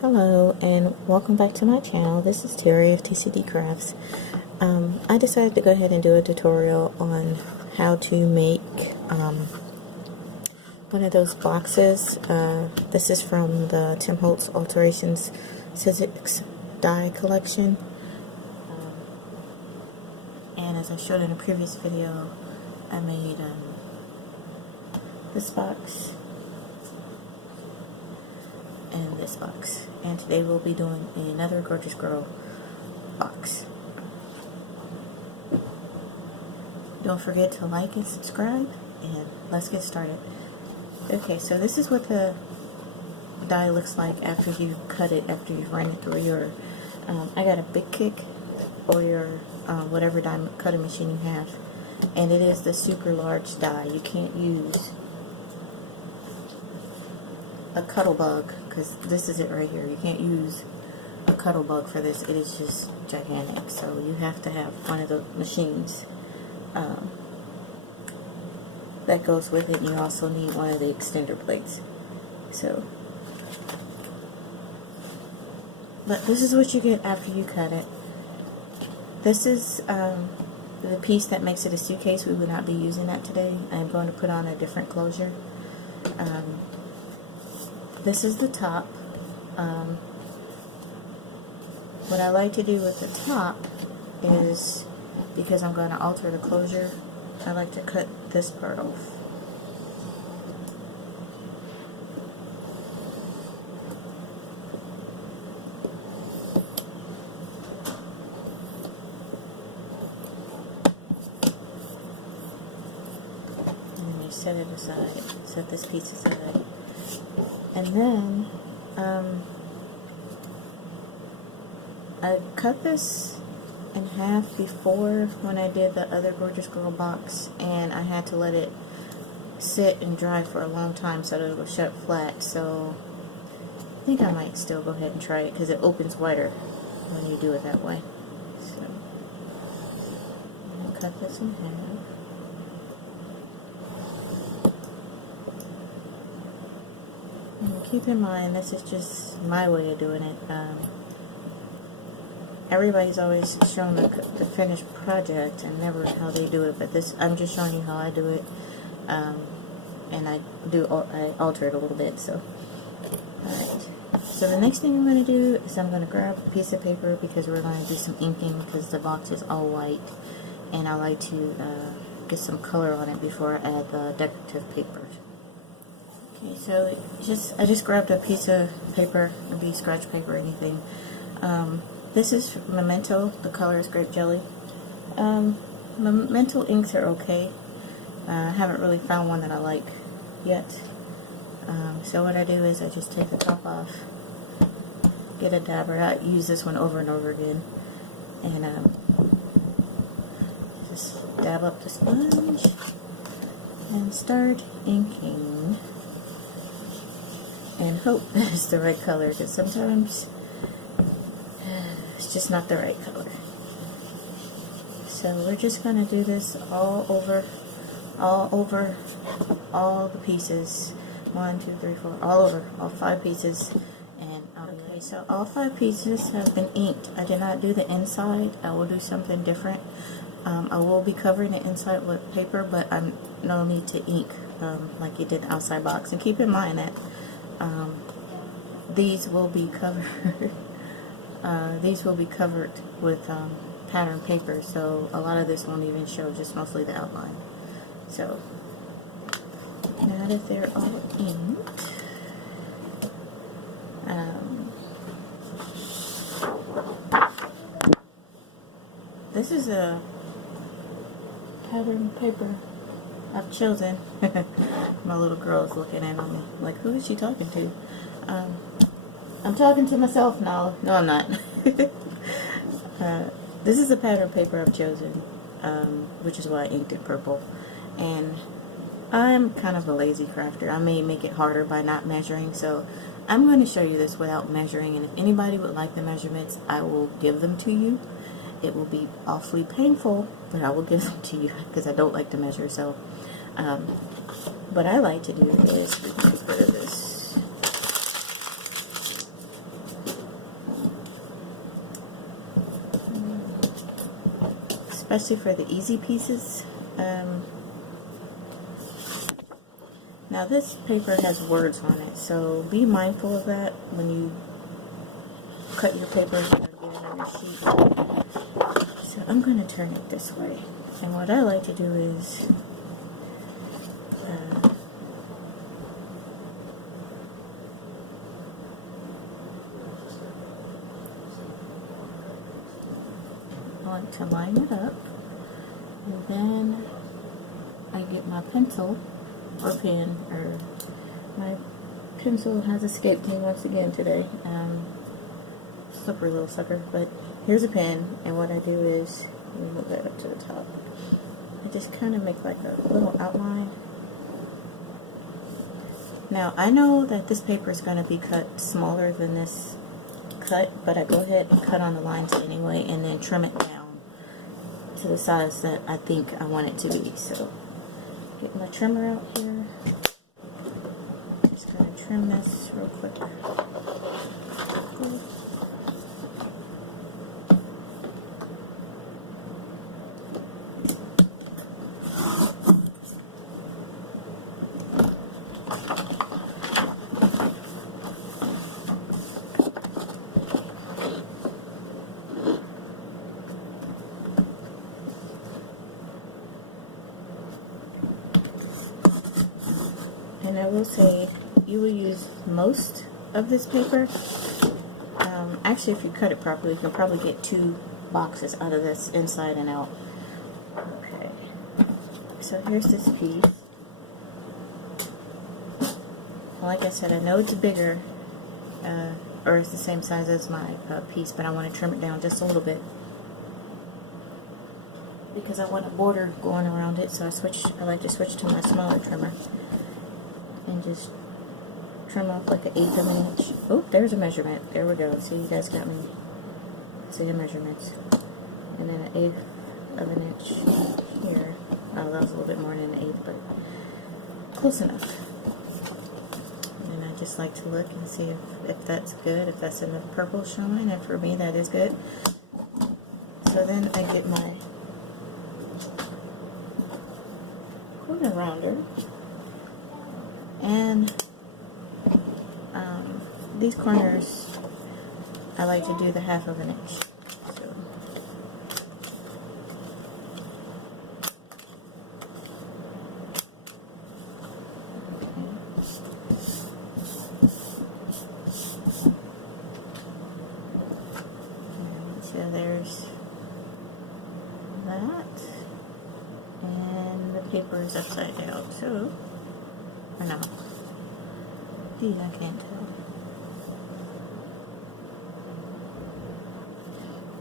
Hello and welcome back to my channel. This is Terry of TCD Crafts. I decided to go ahead and do a tutorial on how to make one of those boxes. This is from the Tim Holtz Alterations Sizzix die collection. And as I showed in a previous video, I made this box and this box, and today we'll be doing another Gorgeous Girl box. Don't forget to like and subscribe, and let's get started. Okay, so this is what the die looks like after you cut it, after you've run it through your I got a Big Kick or your whatever die cutting machine you have, and it is the super large die. You can't use a Cuttle Bug, because this is it right here. You can't use a Cuttle Bug for this. It is just gigantic, so you have to have one of the machines that goes with it, and you also need one of the extender plates. So, but this is what you get after you cut it. This is the piece that makes it a suitcase. We will not be using that today. I'm going to put on a different closure. This is the top. What I like to do with the top is, because I'm going to alter the closure, I like to cut this part off. And then you set it aside, set this piece aside. And then I cut this in half before when I did the other Gorgeous Girl box, and I had to let it sit and dry for a long time so that it will shut flat. So I think I might still go ahead and try it, because it opens wider when you do it that way. So I'm going to cut this in half. And keep in mind, this is just my way of doing it. Everybody's always shown the finished project and never how they do it, but this, I'm just showing you how I do it, and I alter it a little bit. So, alright. So the next thing I'm going to do is I'm going to grab a piece of paper, because we're going to do some inking, because the box is all white, and I like to get some color on it before I add the decorative paper. Okay, so I just grabbed a piece of paper. It could be scratch paper or anything. This is Memento. The color is Grape Jelly. Memento inks are okay. I haven't really found one that I like yet. So what I do is I just take the top off, get a dabber. I use this one over and over again, and just dab up the sponge and start inking. And hope that it's the right color, because sometimes it's just not the right color. So we're just going to do this all over all the pieces. 1, 2, 3, 4, all over, all 5 pieces. And okay, so all 5 pieces have been inked. I did not do the inside. I will do something different. I will be covering the inside with paper, but I no need to ink like you did the outside box. And keep in mind that these will be covered. These will be covered with pattern paper, so a lot of this won't even show, just mostly the outline. So now that they're all inked, this is a pattern paper I've chosen. My little girl is looking at me like, who is she talking to? I'm talking to myself now. No, I'm not. This is a pattern paper I've chosen, which is why I inked it purple. And I'm kind of a lazy crafter. I may make it harder by not measuring, so I'm going to show you this without measuring. And if anybody would like the measurements, I will give them to you. It will be awfully painful, but I will give them to you, because I don't like to measure. So what I like to do is get rid of this especially for the easy pieces. Now this paper has words on it, so be mindful of that when you cut your paper or get it on your sheet. So I'm going to turn it this way, and what I like to do is I want to line it up, and then I get my pencil or pen, or my pencil has escaped me once again today. Slippery little sucker, but here's a pen, and what I do is, let me move that up to the top. I just kind of make like a little outline. Now I know that this paper is going to be cut smaller than this cut, but I go ahead and cut on the lines anyway, and then trim it down to the size that I think I want it to be. So get my trimmer out here. Just going to trim this real quick. And I will say, you will use most of this paper. Actually, if you cut it properly, you can probably get 2 boxes out of this, inside and out. Okay, so here's this piece. Like I said, I know it's bigger, or it's the same size as my piece, but I want to trim it down just a little bit, because I want a border going around it, so I like to switch to my smaller trimmer. And just trim off like 1/8 of an inch. Oh, there's a measurement. There we go. See, you guys got me. See the measurements. And then 1/8 of an inch here. Oh, that was a little bit more than 1/8, but close enough. And I just like to look and see if that's good, if that's enough purple showing, and for me that is good. So then I get my corner rounder. And these corners, I like to do the 1/2 of an inch. So, so there's that, and the paper is upside down. So. Or no. Geez, I can't tell.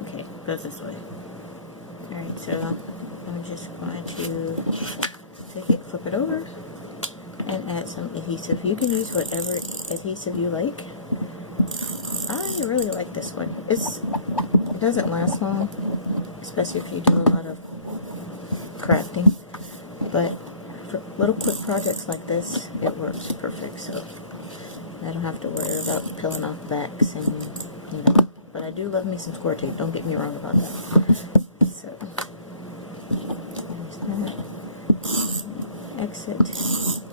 Okay, goes this way. Alright, so I'm just going to take it, flip it over, and add some adhesive. You can use whatever adhesive you like. I really like this one. It doesn't last long, especially if you do a lot of crafting, but for little quick projects like this, it works perfect. So I don't have to worry about peeling off backs, and but I do love me some score tape, don't get me wrong about that. So there's that. Exit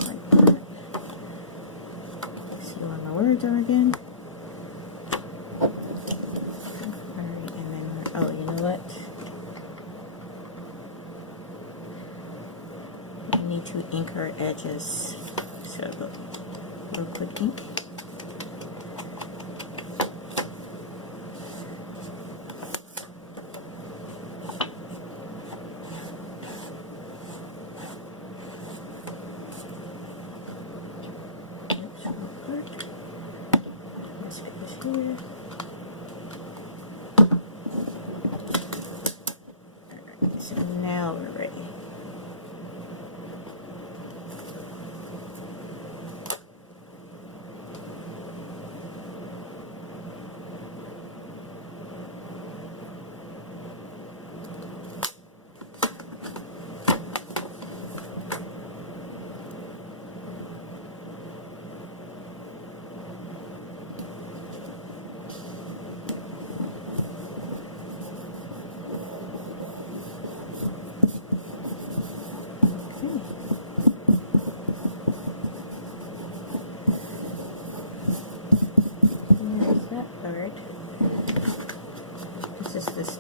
like that. See where my words are again. Alright, and then, oh, you know what? To ink our edges, so real quick ink. Oops, real quick. This piece here. Alright, so now we're ready.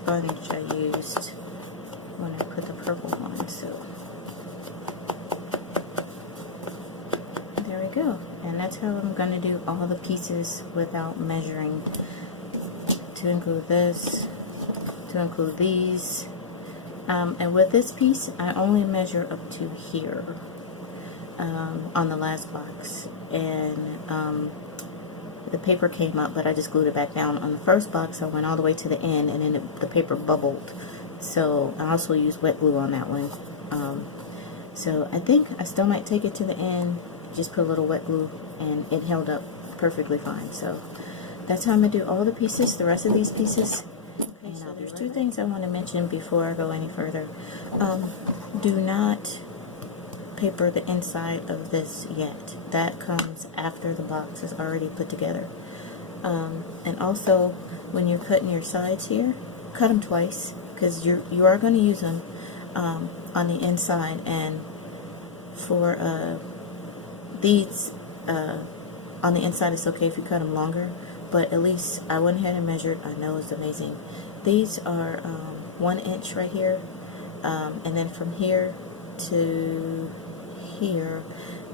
sponge I used when I put the purple on, so there we go. And that's how I'm going to do all the pieces without measuring, to include this, to include these. And with this piece, I only measure up to here on the last box. And the paper came up, but I just glued it back down. On the first box, I went all the way to the end, and then the paper bubbled. So I also used wet glue on that one. So I think I still might take it to the end, just put a little wet glue, and it held up perfectly fine. So that's how I'm going to do all the pieces, the rest of these pieces. Okay, now there's two things I want to mention before I go any further. Do not paper the inside of this yet. That comes after the box is already put together. And also, when you're cutting your sides here, cut them twice, because you are going to use them on the inside. And for these on the inside, it's okay if you cut them longer, but at least I went ahead and measured. I know it's amazing. These are 1 inch right here, and then from here to here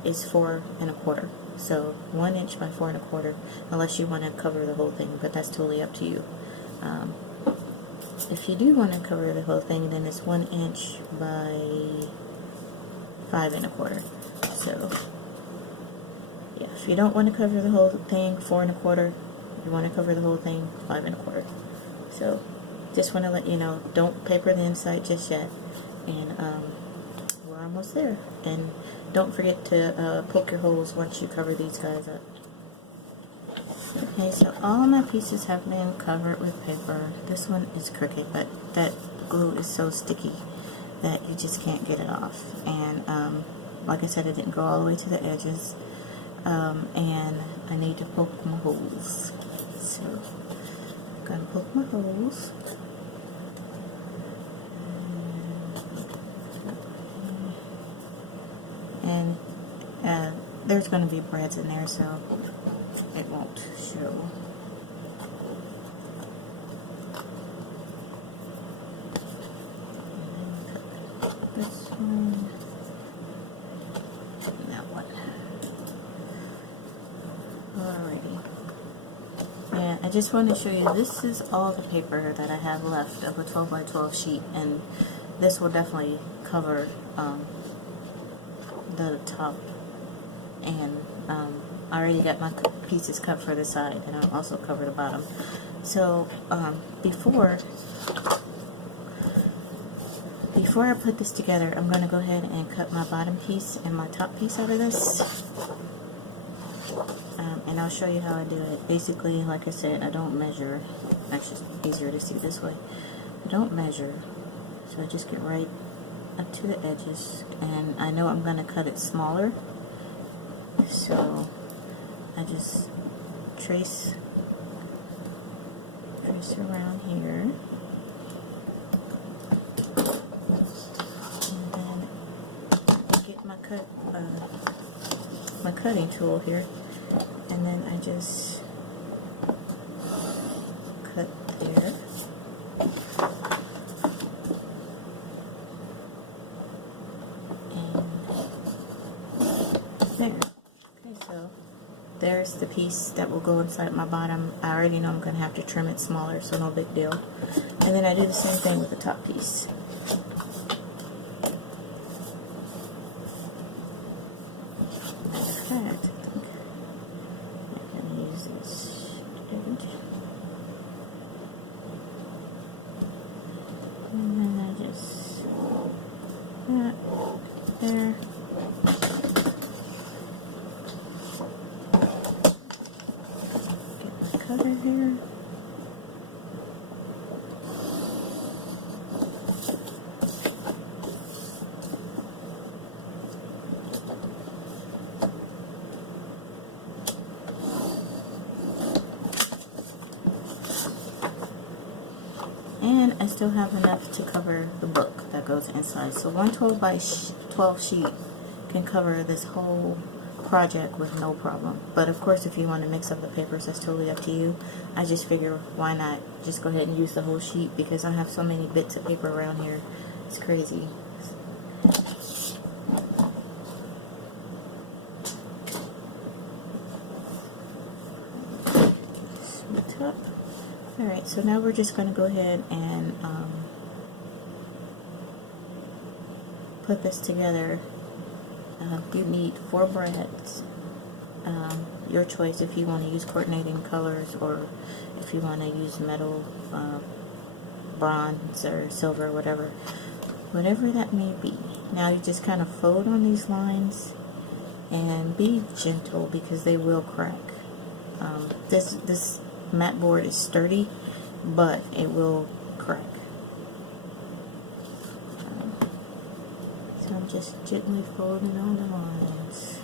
is 4 1/4. So 1 inch by 4 1/4, unless you want to cover the whole thing, but that's totally up to you. If you do want to cover the whole thing, then it's 1 inch by 5 1/4. So yeah, if you don't want to cover the whole thing, 4 1/4. If you want to cover the whole thing, 5 1/4. So just want to let you know, don't paper the inside just yet. And we're almost there. And don't forget to poke your holes once you cover these guys up. Okay, so all my pieces have been covered with paper. This one is crooked, but that glue is so sticky that you just can't get it off. And like I said, I didn't go all the way to the edges. And I need to poke my holes. So I'm gonna poke my holes. And there's going to be breads in there, so it won't show. This one, and that one. Alrighty. And I just want to show you, this is all the paper that I have left of a 12 by 12 sheet, and this will definitely cover the top. And I already got my pieces cut for the side, and I'll also cover the bottom. So before I put this together, I'm going to go ahead and cut my bottom piece and my top piece out of this. And I'll show you how I do it. Basically, like I said, I don't measure. Actually, it's easier to see this way. I don't measure, so I just get right up to the edges, and I know I'm going to cut it smaller, so I just trace around here, and then get my cutting tool here, and then I just cut there. There. Okay, so there's the piece that will go inside my bottom. I already know I'm going to have to trim it smaller, so no big deal. And then I do the same thing with the top piece. Matter of fact, I think I'm going to use this edge. And then I just that there. Cover here. And I still have enough to cover the book that goes inside. So 1 12 by 12 sheet can cover this whole project with no problem. But of course, if you want to mix up the papers, that's totally up to you. I just figure, why not just go ahead and use the whole sheet, because I have so many bits of paper around here. It's crazy. Top. Alright, so now we're just going to go ahead and put this together. You need 4 brads. Your choice if you want to use coordinating colors or if you want to use metal, bronze or silver, whatever that may be. Now you just kind of fold on these lines and be gentle because they will crack. This mat board is sturdy, but it will crack. So I'm just gently folding on the lines.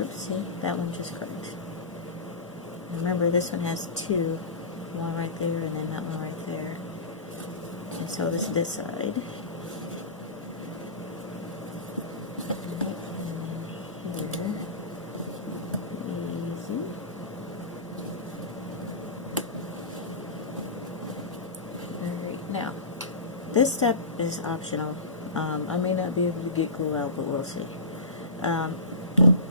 Oops, see, that one just cracked. Remember, this one has 2. One right there and then that one right there. And so this side. Now, this step is optional. I may not be able to get glue out, but we'll see. I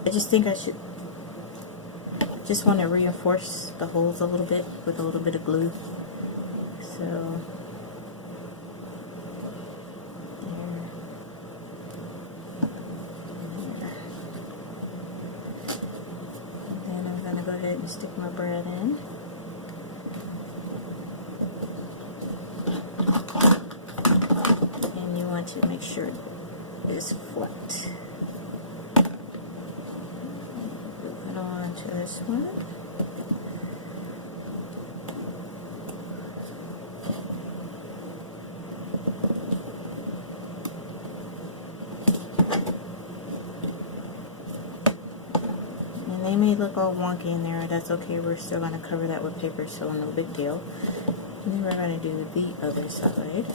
just think I should just want to reinforce the holes a little bit with a little bit of glue. So, there. And then I'm going to go ahead and stick my brad in. To make sure it's flat. Move it on to this one. And they may look all wonky in there. That's okay. We're still going to cover that with paper, so no big deal. And then we're going to do the other side.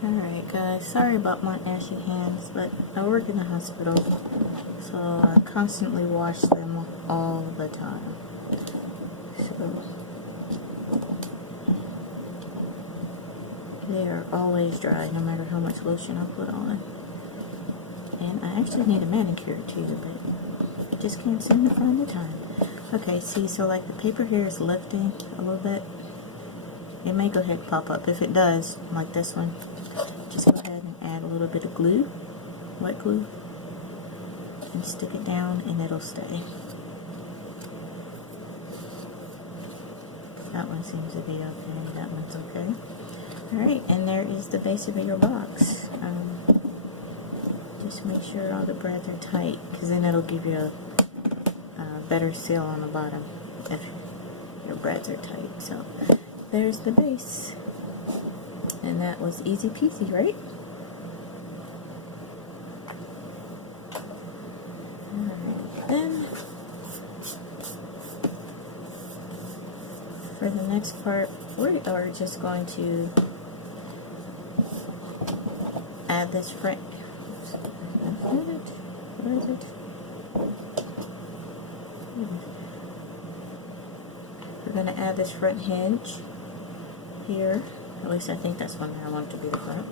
Alright guys, sorry about my ashy hands, but I work in the hospital, so I constantly wash them all the time. So they are always dry, no matter how much lotion I put on. And I actually need a manicure too, but I just can't seem to find the time. Okay, see, so like the paper here is lifting a little bit. It may go ahead and pop up. If it does, like this one, just go ahead and add a little bit of glue, wet glue, and stick it down and it'll stay. That one seems to be okay, that one's okay. Alright, and there is the base of your box. Just make sure all the brads are tight, because then it'll give you a better seal on the bottom if your brads are tight. So there's the base. And that was easy peasy, right? Alright, then for the next part, we are just going to add this front. Where is it? We're going to add this front hinge here. At least I think that's one that I want it to be the front.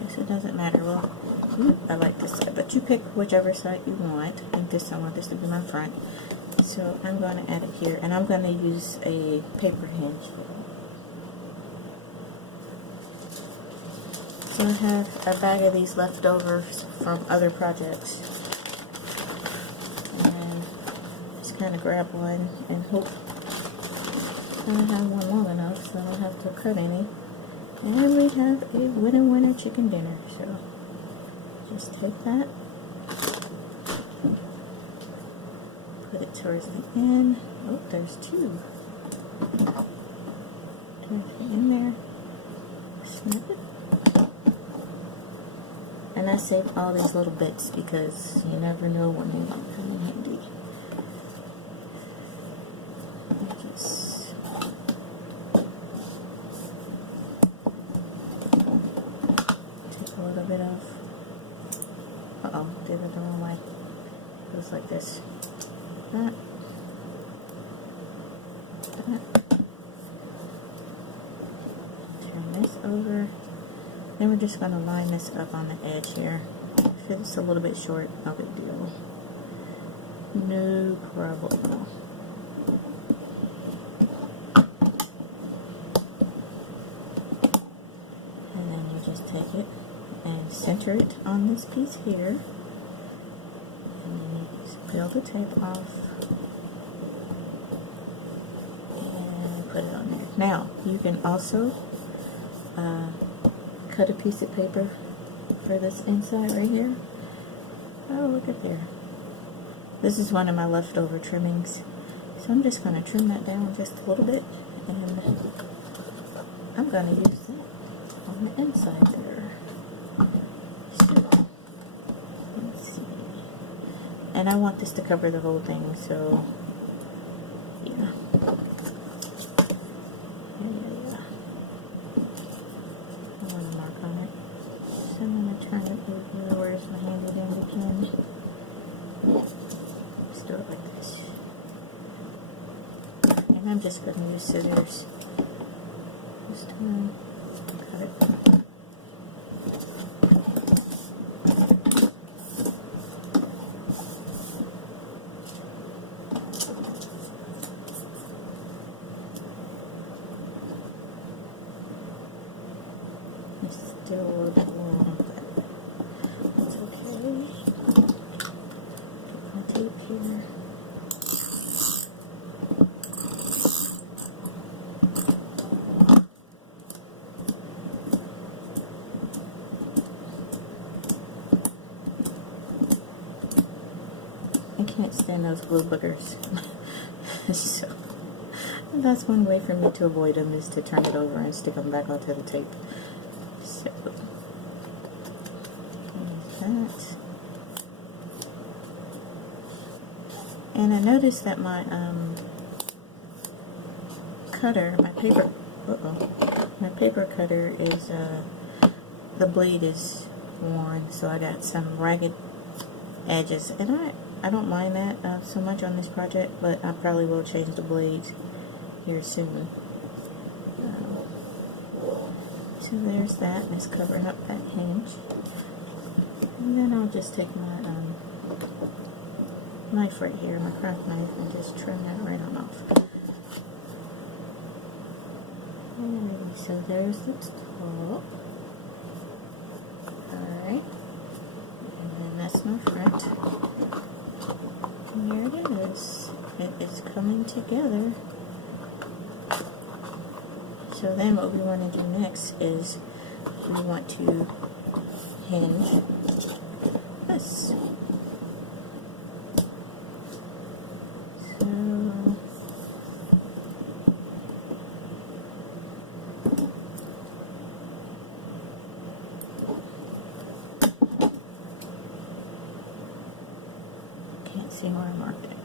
Guess it doesn't matter. Well, I like this side, but you pick whichever side you want. I think I want this to be my front. So I'm going to add it here, and I'm going to use a paper hinge. So I have a bag of these leftovers from other projects, and just kind of grab one and hope I have one long enough, so I don't have to cut any. And we have a winner chicken dinner. So just take that, put it towards the end. Oh, there's two. Put it in there. Snip it. And I save all these little bits because you never know when they might come in handy. Just take a little bit off. Uh-oh, did it the wrong way. It goes like this. That. That. Turn this over. Then we're just going to line this up on the edge here. If it's a little bit short, no big deal. No problem. And then you just take it and center it on this piece here. And then you just peel the tape off. And put it on there. Now, you can also cut a piece of paper for this inside right here. Oh, look at there. This is one of my leftover trimmings. So I'm just going to trim that down just a little bit, and I'm going to use that on the inside there. So, let's see. And I want this to cover the whole thing, so yeah. Turn it over. Where's my handy dandy pen? Let's do it like this. And I'm just going to use scissors this time. Cut it. It's still a little bit long. Here. I can't stand those glue boogers. So that's one way for me to avoid them, is to turn it over and stick them back onto the tape. So there's that. And I noticed that my cutter, my paper cutter is, the blade is worn, so I got some ragged edges. And I don't mind that so much on this project, but I probably will change the blades here soon. So there's that. Let's cover up that hinge. And then I'll just take my knife right here, my craft knife, and just trim that right on off. And so there's the top. Alright. And then that's my front. And here it is. It is coming together. So then what we want to do next is we want to hinge this. See where I marked it.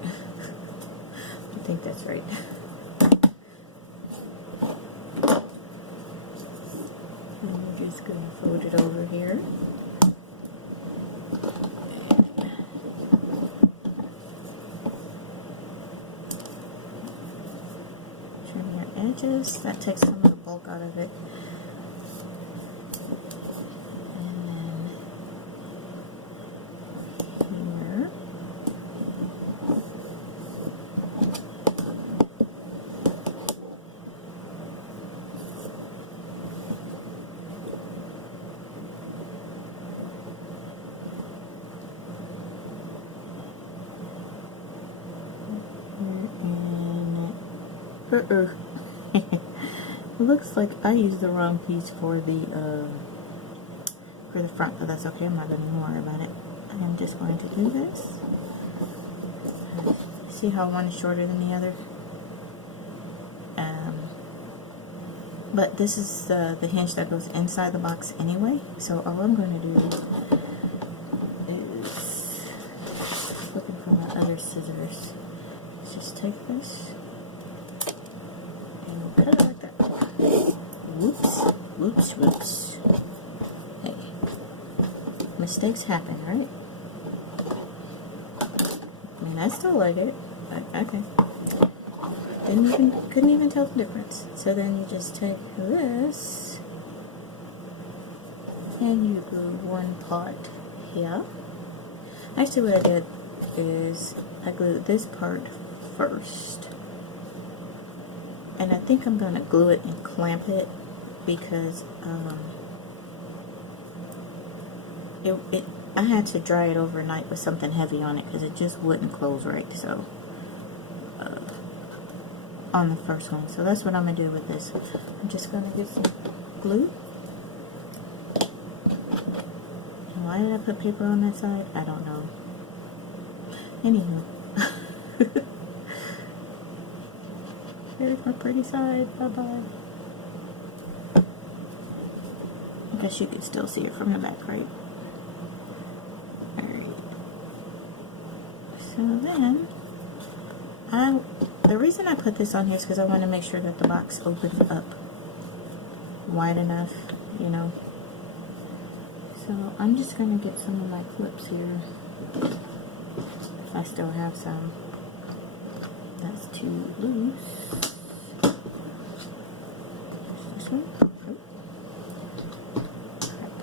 I think that's right. And we're just going to fold it over here. Trim your edges. That takes some of the bulk out of it. It looks like I used the wrong piece for the front, but that's okay. I'm not going to worry about it. I'm just going to do this. See how one is shorter than the other? But this is the hinge that goes inside the box anyway. So all I'm going to do is, looking for my other scissors, just take this and we'll cut it like that. Whoops, whoops, whoops. Hey, mistakes happen, right? I mean, I still like it, but okay. Couldn't even tell the difference. So then you just take this and you glue one part here. Actually, what I did is I glued this part first, and I think I'm gonna glue it and clamp it because I had to dry it overnight with something heavy on it because it just wouldn't close right. So on the first one, so that's what I'm gonna do with this. I'm just gonna get some glue. And why did I put paper on that side? I don't know. Anywho, here's my pretty side. Bye bye. I guess you can still see it from the back, right? Alright. So then, the reason I put this on here is because I want to make sure that the box opens up wide enough, you know. So I'm just going to get some of my clips here. If I still have some. That's too loose. This one.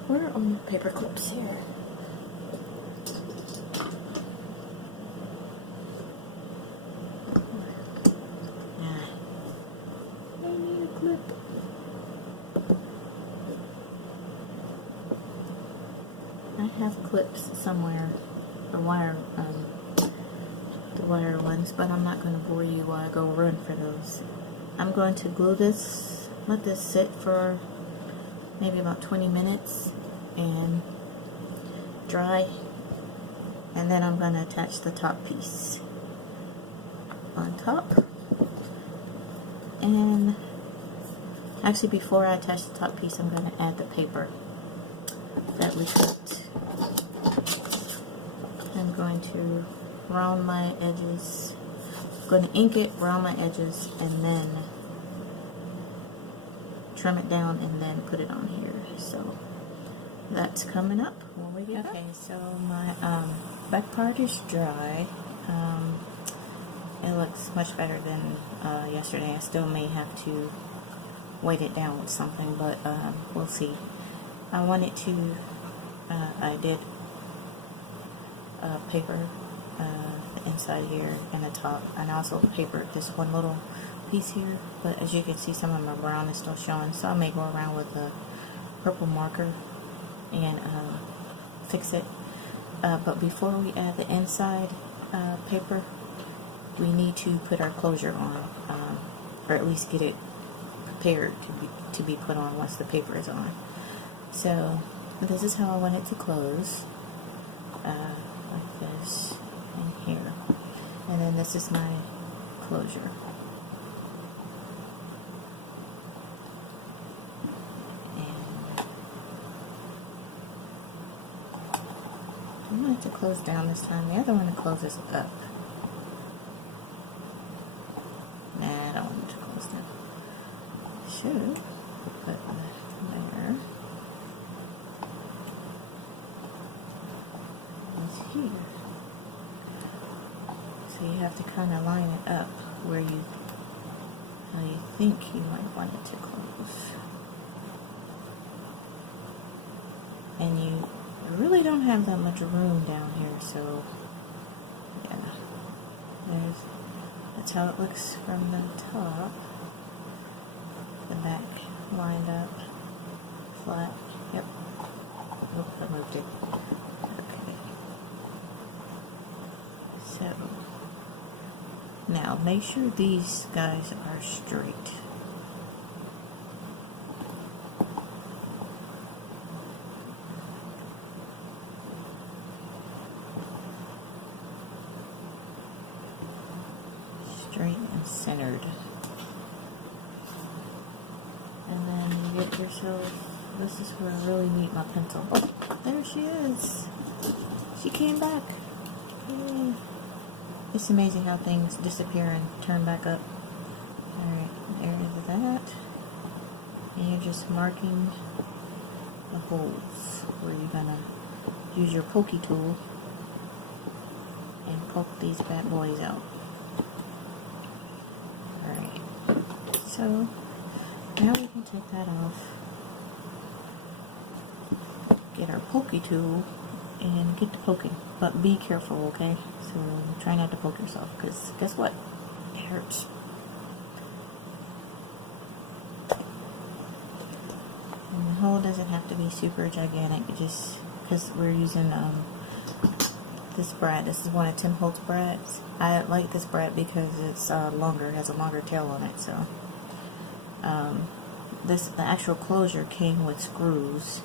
Where are my paper clips here? I have clips somewhere, the wire ones, but I'm not going to bore you while I go run for those. I'm going to glue this, let this sit for maybe about 20 minutes and dry, and then I'm going to attach the top piece on top. And actually, before I attach the top piece, I'm going to add the paper that we cut. I'm going to round my edges. I'm going to ink it, round my edges, and then trim it down, and then put it on here. So that's coming up when we get okay, so my back part is dry. It looks much better than yesterday. I still may have to weight it down with something, but we'll see. I wanted to, I did paper the inside here and the top, and I also papered this one little piece here, but as you can see, some of my brown is still showing, so I may go around with a purple marker and fix it. But before we add the inside paper, we need to put our closure on, or at least get it prepared to be put on once the paper is on. So this is how I want it to close, like this and here, and then this is my closure. I want it to close down this time. The other one closes up. Nah, I don't want it to close down. Should put that there. It's here. So you have to kind of line it up where how you think you might want it to close. And you really don't have that much room down here, so yeah, that's how it looks from the top. The back lined up, flat. Yep. Oh, I moved it. Okay. So now make sure these guys are straight. straight and centered. And then you get yourself, this is where I really need my pencil. Oh, there she is. She came back. Yay. It's amazing how things disappear and turn back up. Alright, there's that. And you're just marking the holes where you're gonna use your pokey tool and poke these bad boys out. Alright, so now we can take that off, get our pokey tool, and get to poking. But be careful, okay? So try not to poke yourself, because guess what? It hurts. And the hole doesn't have to be super gigantic, just because we're using this brad. This is one of Tim Holtz brads. I like this brad because it's longer, it has a longer tail on it. So the actual closure came with screws.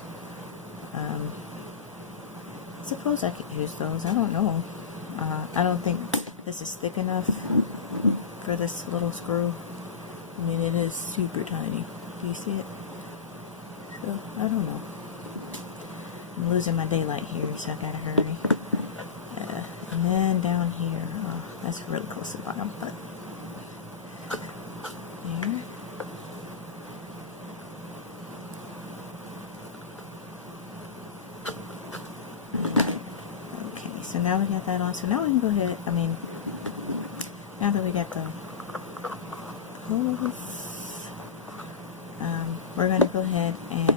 I suppose I could use those. I don't know. I don't think this is thick enough for this little screw. I mean, it is super tiny. Do you see it? So, I don't know. I'm losing my daylight here, so I gotta hurry. And then down here, oh, that's really close to the bottom, but there. Okay, so now we got that on. So now we can go ahead, now that we got the holes, we're going to go ahead and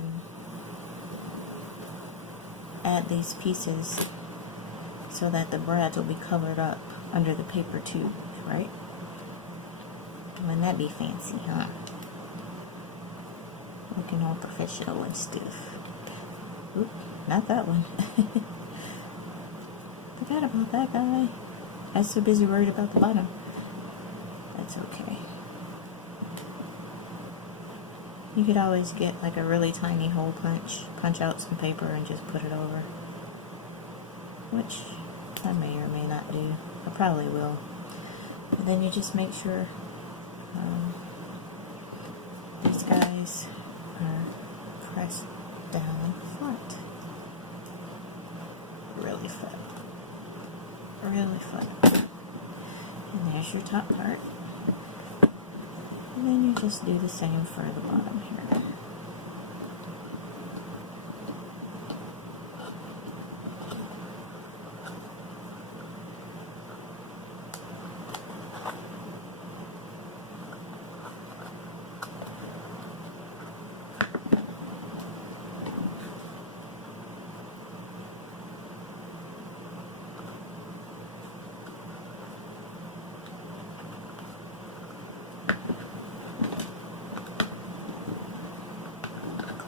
add these pieces so that the brads will be covered up under the paper tube, right? Wouldn't that be fancy, huh? Looking all professional and stiff. Oop, not that one. Forgot about that guy. I was so busy worried about the bottom. That's okay. You could always get like a really tiny hole punch out some paper and just put it over. Which I may or may not do. I probably will. And then you just make sure these guys are pressed down flat. Really flat. Really flat. And there's your top part. And then you just do the same for the bottom here.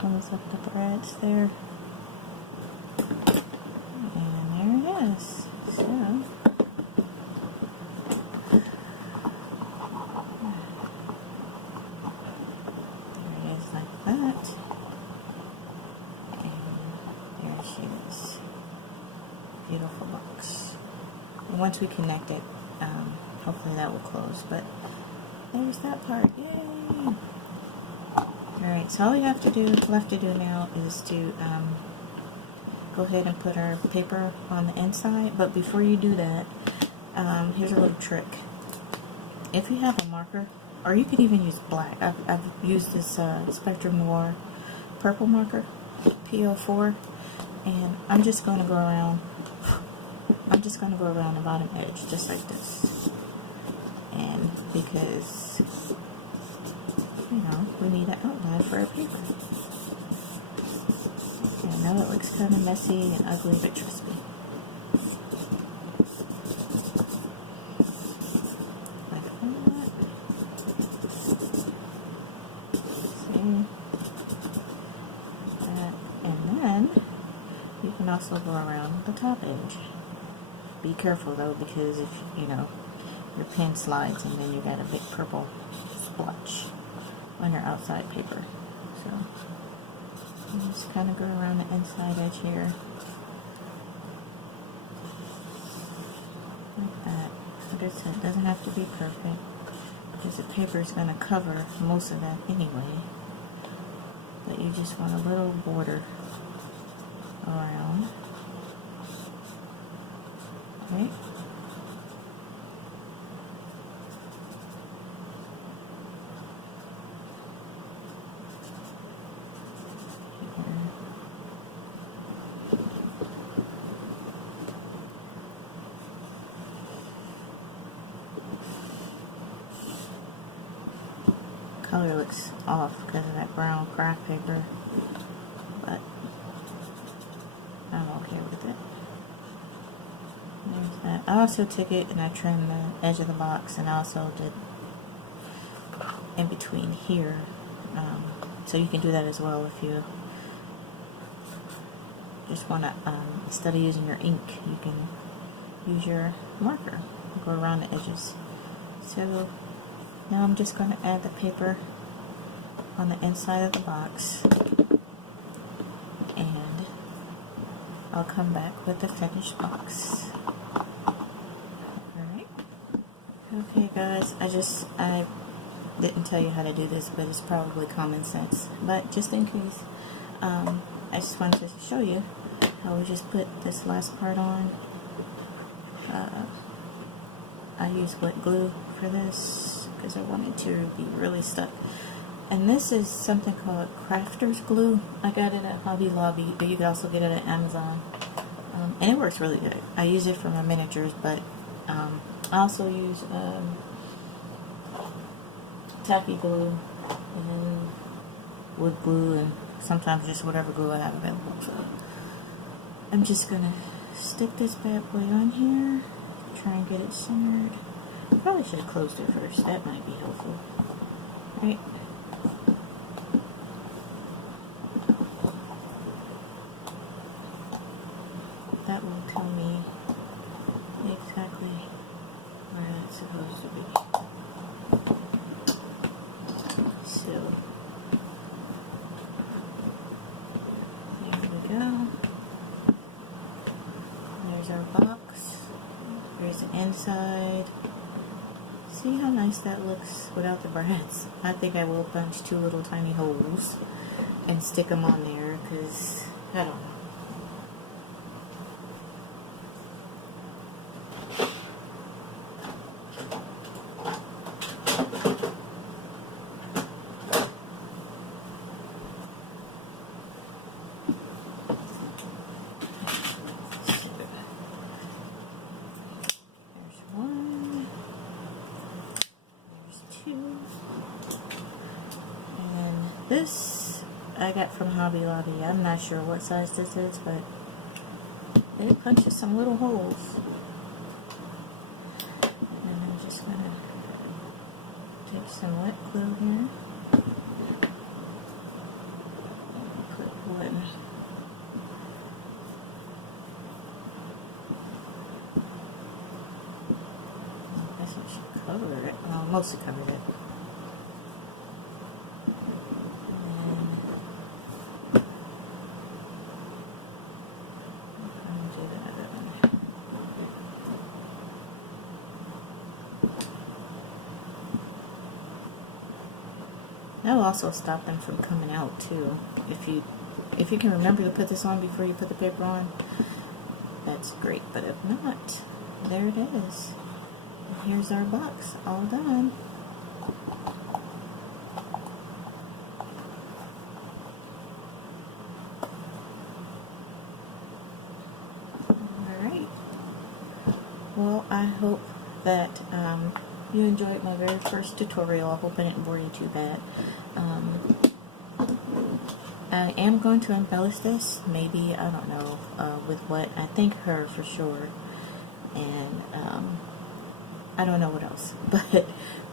Close up the threads there. And there it is. So, there it is like that. And there she is. Beautiful box. And once we connect it, hopefully that will close. But there's that part. Yay! Alright, so all we have to do, left to do now is to go ahead and put our paper on the inside. But before you do that, here's a little trick. If you have a marker, or you could even use black. I've used this Spectrum Noir purple marker, PO4, and I'm just going to go around. I'm just going to go around the bottom edge, just like this. And because, you know, we need an outline for our paper. I know it looks kind of messy and ugly, but trust me. Like that. See? That. And then, you can also go around the top edge. Be careful though, because if, you know, your pen slides and then you got a big purple splotch on your outside paper. So you just kind of go around the inside edge here like that. Like I said, it doesn't have to be perfect. because the paper is going to cover most of that anyway. But you just want a little border around. Right? Color looks off because of that brown craft paper, but I'm okay with it. There's that. I also took it and I trimmed the edge of the box, and I also did in between here, so you can do that as well if you just want to, instead of using your ink, you can use your marker, go around the edges. So now I'm just going to add the paper on the inside of the box, and I'll come back with the finished box. Alright. Okay guys, I didn't tell you how to do this, but it's probably common sense. But just in case, I just wanted to show you how we just put this last part on. I use wet glue for this because I wanted to be really stuck. And this is something called crafter's glue. I got it at Hobby Lobby, but you can also get it at Amazon. And it works really good. I use it for my miniatures, but I also use tacky glue and wood glue, and sometimes just whatever glue I have available. So I'm just gonna stick this bad boy on here, try and get it centered. Probably should have closed it first. That might be helpful. Right? That will tell me exactly where that's supposed to be. So there we go. There's our box. There's the inside. See how nice that looks without the brads? I think I will punch 2 little tiny holes and stick them on there because I don't know. This I got from Hobby Lobby. I'm not sure what size this is, but it punches some little holes. And I'm just going to take some wet glue here. Put one. I guess it should cover it. Well, mostly covered it. That will also stop them from coming out too. If you can remember to put this on before you put the paper on, that's great. But if not, there it is. And here's our box, all done. Alright. Well, I hope that you enjoyed my very first tutorial. I hope I didn't bore you too bad. I am going to embellish this, maybe, I don't know, with what, I think her for sure, and I don't know what else, but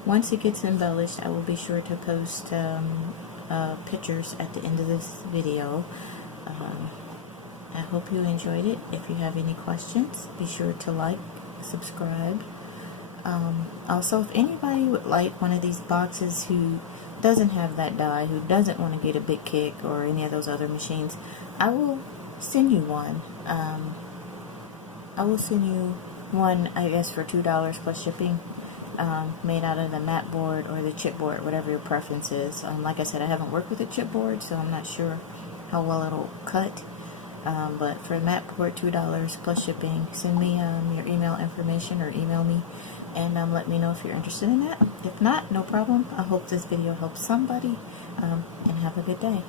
once it gets embellished, I will be sure to post pictures at the end of this video. I hope you enjoyed it. If you have any questions, be sure to like, subscribe. Also, if anybody would like one of these boxes who doesn't have that die, who doesn't want to get a Big Kick or any of those other machines, I will send you one. I will send you one, I guess, for $2 plus shipping. made out of the mat board or the chipboard, whatever your preference is. Like I said, I haven't worked with a chipboard, so I'm not sure how well it'll cut. But for mat board, $2 plus shipping. Send me your email information or email me, and let me know if you're interested in that. If not, no problem. I hope this video helps somebody, and have a good day.